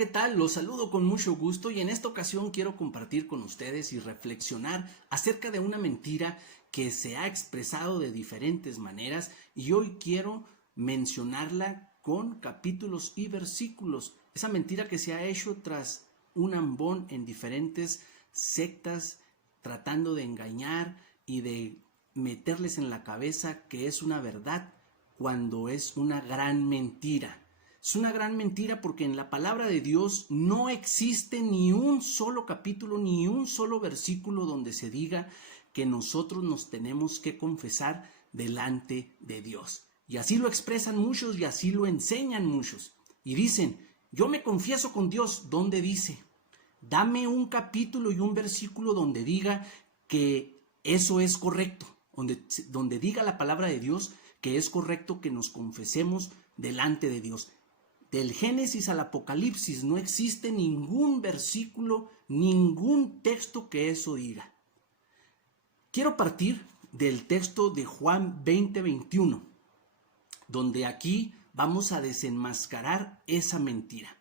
¿qué tal? Los saludo con mucho gusto y en esta ocasión quiero compartir con ustedes y reflexionar acerca de una mentira que se ha expresado de diferentes maneras y hoy quiero mencionarla con capítulos y versículos. Esa mentira que se ha hecho tras un ambón en diferentes sectas tratando de engañar y de meterles en la cabeza que es una verdad cuando es una gran mentira. Es una gran mentira porque en la palabra de Dios no existe ni un solo capítulo, ni un solo versículo donde se diga que nosotros nos tenemos que confesar delante de Dios. Y así lo expresan muchos y así lo enseñan muchos. Y dicen, yo me confieso con Dios. ¿Dónde dice? Dame un capítulo y un versículo donde diga que eso es correcto, donde diga la palabra de Dios que es correcto que nos confesemos delante de Dios. Del Génesis al Apocalipsis no existe ningún versículo, ningún texto que eso diga. Quiero partir del texto de Juan 20:21, donde aquí vamos a desenmascarar esa mentira.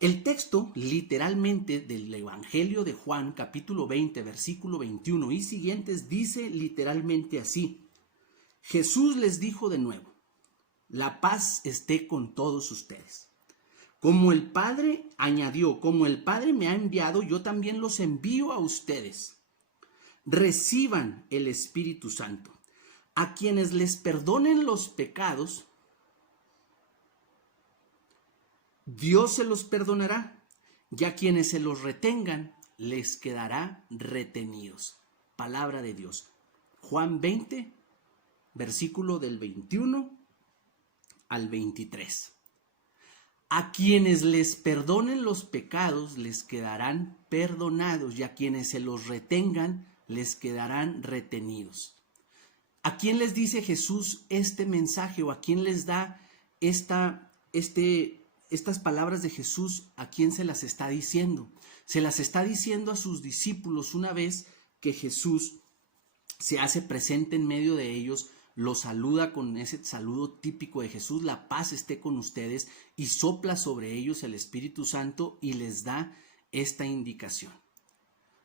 El texto literalmente del Evangelio de Juan, capítulo 20, versículo 21 y siguientes, dice literalmente así: Jesús les dijo de nuevo, la paz esté con todos ustedes. Como el Padre añadió, como el Padre me ha enviado, yo también los envío a ustedes. Reciban el Espíritu Santo. A quienes les perdonen los pecados, Dios se los perdonará, y a quienes se los retengan, les quedará retenidos. Palabra de Dios. Juan 20, versículo del 21 al 23. A quienes les perdonen los pecados, les quedarán perdonados, y a quienes se los retengan, les quedarán retenidos. ¿A quién les dice Jesús este mensaje o a quién les da estas palabras de Jesús? ¿A quién se las está diciendo? Se las está diciendo a sus discípulos una vez que Jesús se hace presente en medio de ellos, los saluda con ese saludo típico de Jesús, la paz esté con ustedes, y sopla sobre ellos el Espíritu Santo y les da esta indicación.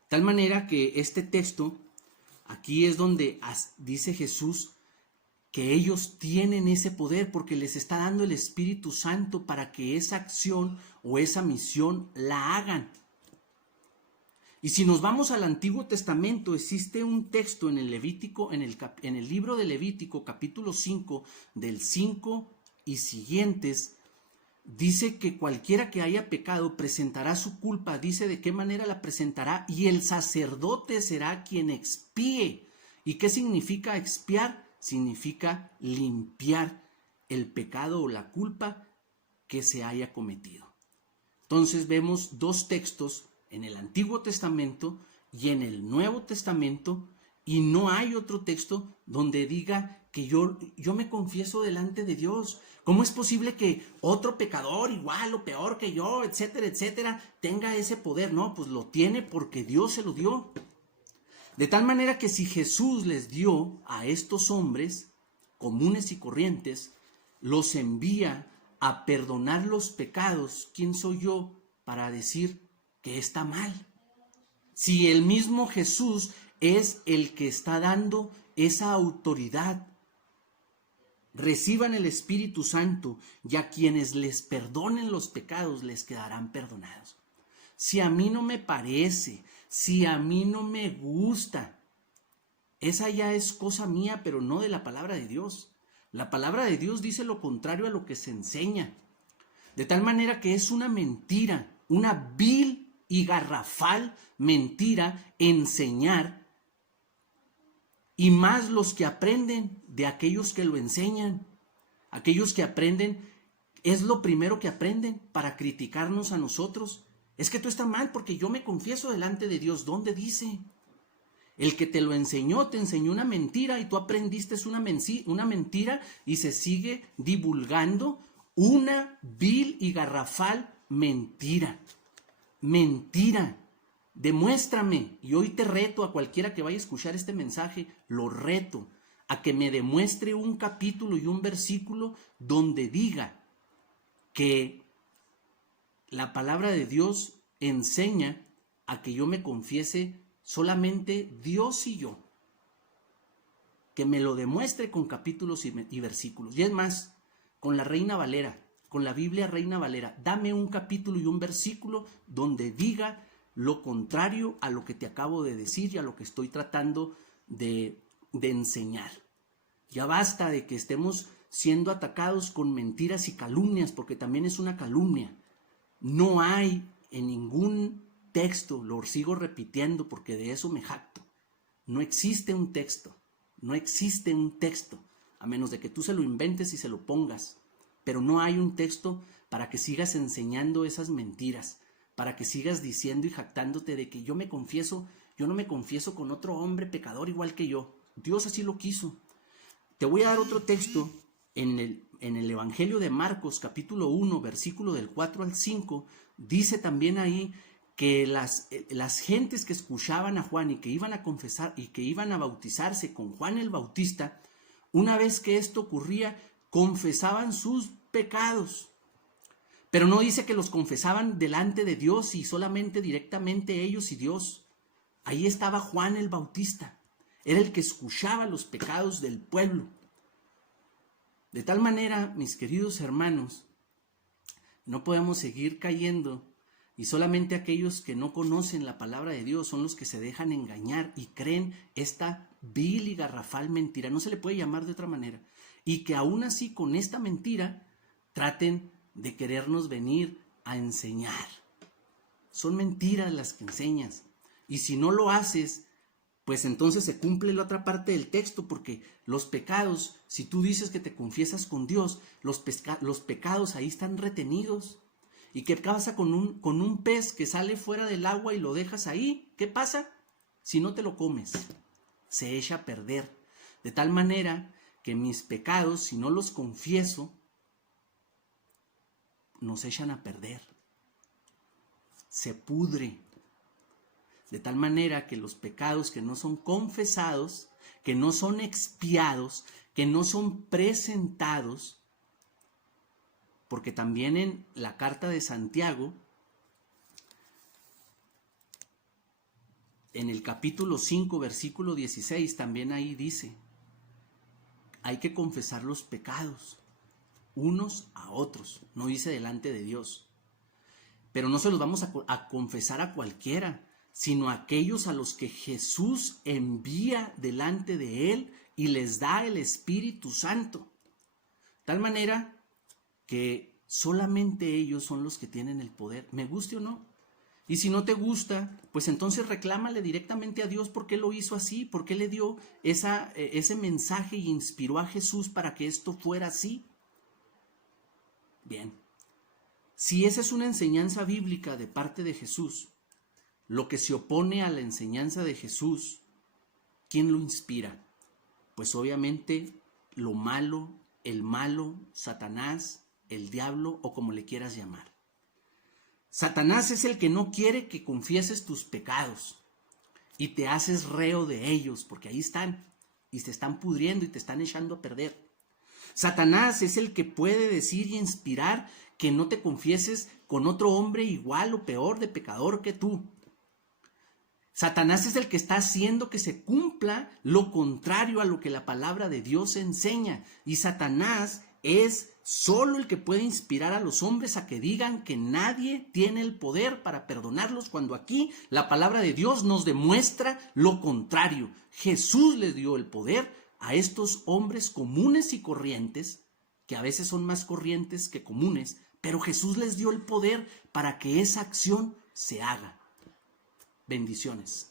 Tal manera que este texto, aquí es donde dice Jesús que ellos tienen ese poder porque les está dando el Espíritu Santo para que esa acción o esa misión la hagan. Y si nos vamos al Antiguo Testamento, existe un texto en el Levítico, en el libro de Levítico, capítulo 5, del 5 y siguientes, dice que cualquiera que haya pecado presentará su culpa. Dice de qué manera la presentará, y el sacerdote será quien expíe. ¿Y qué significa expiar? Significa limpiar el pecado o la culpa que se haya cometido. Entonces vemos dos textos en el Antiguo Testamento y en el Nuevo Testamento, y no hay otro texto donde diga que yo me confieso delante de Dios. ¿Cómo es posible que otro pecador igual o peor que yo, etcétera, etcétera, tenga ese poder? No, pues lo tiene porque Dios se lo dio. De tal manera que si Jesús les dio a estos hombres comunes y corrientes, los envía a perdonar los pecados, ¿quién soy yo para decir que está mal? Si el mismo Jesús es el que está dando esa autoridad. Reciban el Espíritu Santo, y a quienes les perdonen los pecados les quedarán perdonados. Si a mí no me parece, si a mí no me gusta, esa ya es cosa mía, pero no de la palabra de Dios. La palabra de Dios dice lo contrario a lo que se enseña. De tal manera que es una mentira, una vil y garrafal mentira enseñar, y más los que aprenden de aquellos que lo enseñan. Aquellos que aprenden, es lo primero que aprenden para criticarnos a nosotros. Es que tú estás mal porque yo me confieso delante de Dios. ¿Dónde dice? El que te lo enseñó, te enseñó una mentira y tú aprendiste una mentira y se sigue divulgando una vil y garrafal mentira. Mentira. Demuéstrame, y hoy te reto a cualquiera que vaya a escuchar este mensaje, lo reto a que me demuestre un capítulo y un versículo donde diga que la palabra de Dios enseña a que yo me confiese solamente Dios y yo. Que me lo demuestre con capítulos y versículos. Y es más, con la Reina Valera, con la Biblia Reina Valera, dame un capítulo y un versículo donde diga lo contrario a lo que te acabo de decir y a lo que estoy tratando de enseñar. Ya basta de que estemos siendo atacados con mentiras y calumnias, porque también es una calumnia. No hay en ningún texto, lo sigo repitiendo porque de eso me jacto, no existe un texto, a menos de que tú se lo inventes y se lo pongas, pero no hay un texto para que sigas enseñando esas mentiras, para que sigas diciendo y jactándote de que yo no me confieso con otro hombre pecador igual que yo. Dios así lo quiso. Te voy a dar otro texto en el Evangelio de Marcos, capítulo 1, versículo del 4 al 5, dice también ahí que las gentes que escuchaban a Juan y que iban a confesar y que iban a bautizarse con Juan el Bautista, una vez que esto ocurría, confesaban sus pecados. Pero no dice que los confesaban delante de Dios y solamente directamente ellos y Dios. Ahí estaba Juan el Bautista. Era el que escuchaba los pecados del pueblo. De tal manera, mis queridos hermanos, no podemos seguir cayendo y solamente aquellos que no conocen la palabra de Dios son los que se dejan engañar y creen esta vil y garrafal mentira. No se le puede llamar de otra manera. Y que aún así con esta mentira traten de querernos venir a enseñar. Son mentiras las que enseñas. Y si no lo haces, pues entonces se cumple la otra parte del texto, porque los pecados, si tú dices que te confiesas con Dios, los pecados ahí están retenidos. ¿Y qué pasa con un pez que sale fuera del agua y lo dejas ahí? ¿Qué pasa? Si no te lo comes, se echa a perder. De tal manera que mis pecados, si no los confieso, nos echan a perder. Se pudre. De tal manera que los pecados que no son confesados, que no son expiados, que no son presentados, porque también en la carta de Santiago, en el capítulo 5, versículo 16, también ahí dice, hay que confesar los pecados unos a otros, no dice delante de Dios. Pero no se los vamos a confesar a cualquiera, sino a aquellos a los que Jesús envía delante de Él y les da el Espíritu Santo. Tal manera que solamente ellos son los que tienen el poder, me guste o no. Y si no te gusta, pues entonces reclámale directamente a Dios por qué lo hizo así, por qué le dio ese mensaje y inspiró a Jesús para que esto fuera así. Bien, si esa es una enseñanza bíblica de parte de Jesús, lo que se opone a la enseñanza de Jesús, ¿quién lo inspira? Pues obviamente lo malo, el malo, Satanás, el diablo o como le quieras llamar. Satanás es el que no quiere que confieses tus pecados y te haces reo de ellos, porque ahí están y te están pudriendo y te están echando a perder. Satanás es el que puede decir y inspirar que no te confieses con otro hombre igual o peor de pecador que tú. Satanás es el que está haciendo que se cumpla lo contrario a lo que la palabra de Dios enseña. Y Satanás es solo el que puede inspirar a los hombres a que digan que nadie tiene el poder para perdonarlos, cuando aquí la palabra de Dios nos demuestra lo contrario. Jesús les dio el poder a estos hombres comunes y corrientes, que a veces son más corrientes que comunes, pero Jesús les dio el poder para que esa acción se haga. Bendiciones.